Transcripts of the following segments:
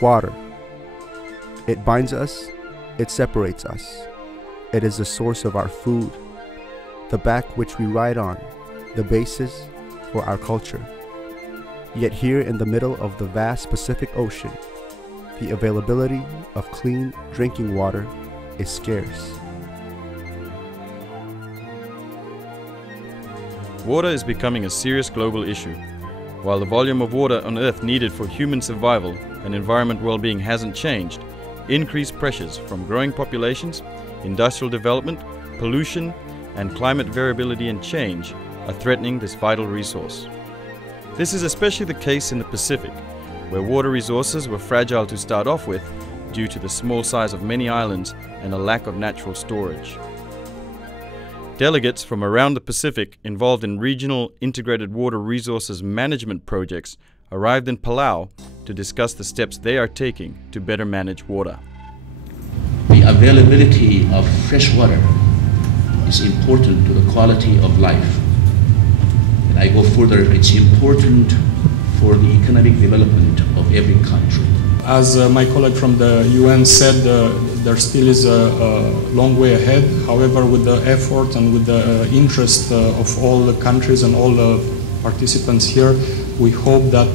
Water. It binds us, it separates us. It is the source of our food, the back which we ride on, the basis for our culture. Yet here in the middle of the vast Pacific Ocean, the availability of clean drinking water is scarce. Water is becoming a serious global issue. While the volume of water on Earth needed for human survival and environment well-being hasn't changed, increased pressures from growing populations, industrial development, pollution, and climate variability and change are threatening this vital resource. This is especially the case in the Pacific, where water resources were fragile to start off with due to the small size of many islands and a lack of natural storage. Delegates from around the Pacific involved in regional integrated water resources management projects arrived in Palau to discuss the steps they are taking to better manage water. The availability of fresh water is important to the quality of life. And I go further, it's important for the economic development of every country. As my colleague from the UN said, there still is a long way ahead. However, with the effort and with the interest of all the countries and all the participants here, we hope that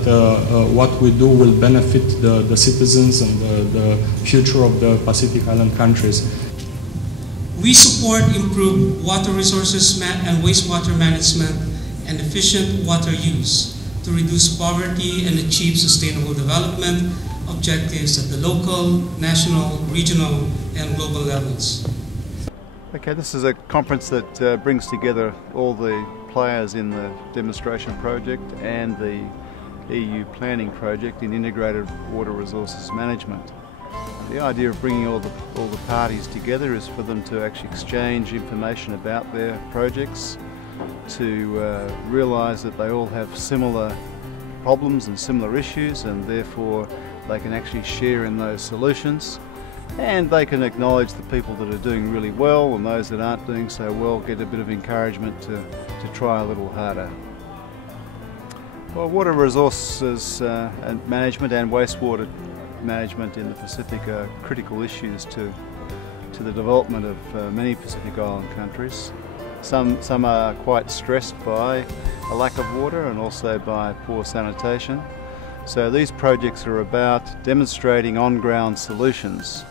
what we do will benefit the citizens and the future of the Pacific Island countries. We support improved water resources and wastewater management and efficient water use to reduce poverty and achieve sustainable development objectives at the local, national, regional, and global levels. Okay, this is a conference that brings together all the players in the demonstration project and the EU planning project in integrated water resources management. The idea of bringing all the parties together is for them to actually exchange information about their projects, to realise that they all have similar problems and similar issues, and therefore they can actually share in those solutions, and they can acknowledge the people that are doing really well, and those that aren't doing so well get a bit of encouragement to try a little harder. Well, water resources and management and wastewater management in the Pacific are critical issues to the development of many Pacific Island countries. Some are quite stressed by a lack of water and also by poor sanitation. So these projects are about demonstrating on-ground solutions,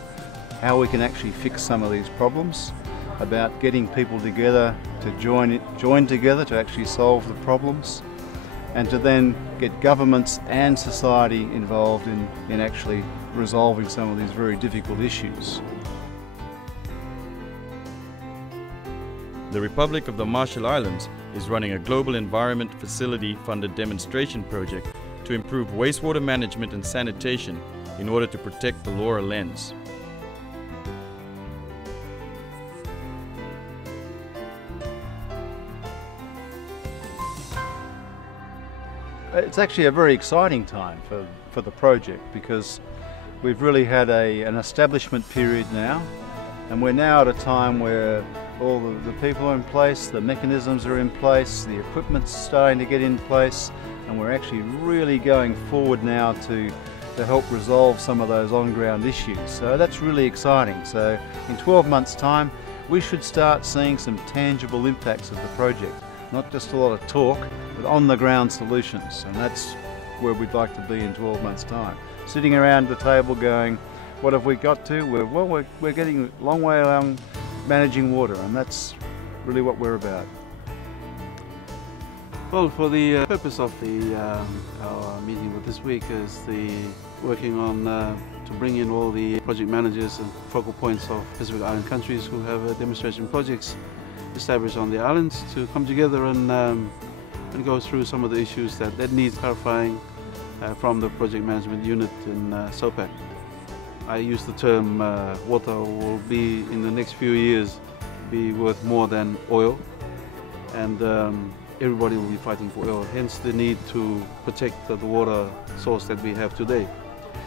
how we can actually fix some of these problems, about getting people together to join together to actually solve the problems, and to then get governments and society involved in actually resolving some of these very difficult issues. The Republic of the Marshall Islands is running a global environment facility funded demonstration project to improve wastewater management and sanitation in order to protect the lower lens. It's actually a very exciting time for the project, because we've really had an establishment period now, and we're now at a time where all the people are in place, the mechanisms are in place, the equipment's starting to get in place, and we're actually really going forward now to help resolve some of those on-ground issues. So that's really exciting. So in 12 months' time, we should start seeing some tangible impacts of the project. Not just a lot of talk, but on-the-ground solutions, and that's where we'd like to be in 12 months' time. Sitting around the table going, what have we got to? We're getting a long way along managing water, and that's really what we're about. Well, for the purpose of our meeting with this week is working on to bring in all the project managers and focal points of Pacific Island countries who have demonstration projects established on the islands to come together and go through some of the issues that need clarifying from the project management unit in SOPAC. I use the term water will be in the next few years be worth more than oil, and everybody will be fighting for oil, hence the need to protect the water source that we have today.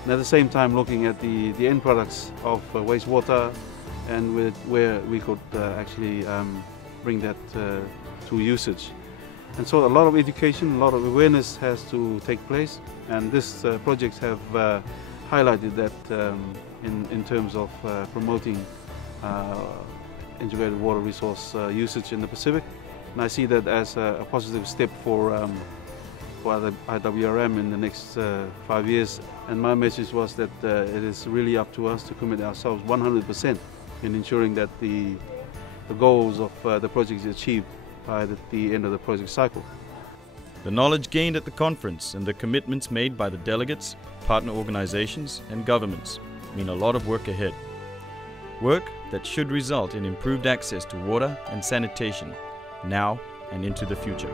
And at the same time looking at the end products of wastewater and where we could actually bring that to usage. And so a lot of education, a lot of awareness has to take place, and this projects have highlighted that in terms of promoting integrated water resource usage in the Pacific, and I see that as a positive step for the IWRM in the next 5 years. And my message was that it is really up to us to commit ourselves 100% in ensuring that the goals of the project is achieved by the end of the project cycle. The knowledge gained at the conference and the commitments made by the delegates, partner organizations and governments mean a lot of work ahead. Work that should result in improved access to water and sanitation now and into the future.